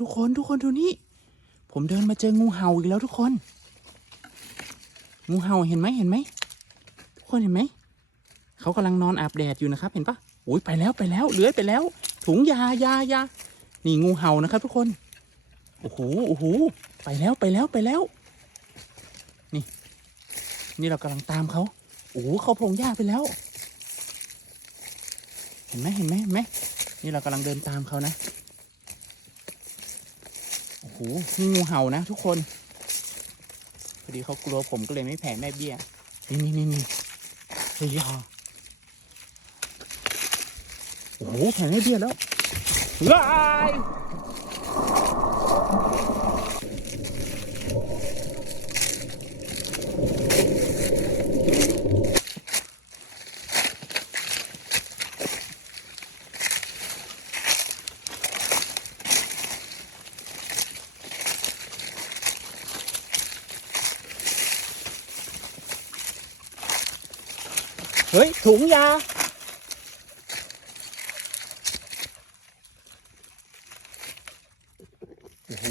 ทุกคนทุกคนดูนี่ ผมเดินมาเจองูเห่าอีกแล้วทุกคน งูเห่าเห็นไหมเห็นไหมทุกคนเห็นไหมเขากำลังนอนอาบแดดอยู่นะครับ เห็นปะโอ้ยไปแล้วไปแล้วเลื้อยไปแล้ว ถุงยายายานี่งูเห่านะครับ ทุกคนโอ้โหโอ้โหไปแล้วไปแล้วไปแล้ว นี่ นี่เรากำลังตามเขาโอ้โหเขาโพรงหญ้าไปแล้ว เห็นไหมเห็นไหมเห็นไหมนี่เรากำลังเดินตามเขานะ งูเห่านะทุกคนพอดีเขากลัวผมก็เลยไม่แผ่แม่เบี้ย นี่นี่นี่นี่เฮ้ยอะโอ้โหแผ่แม่เบี้ยแล้วว้าย เฮ้ยถุงยา โอ้โห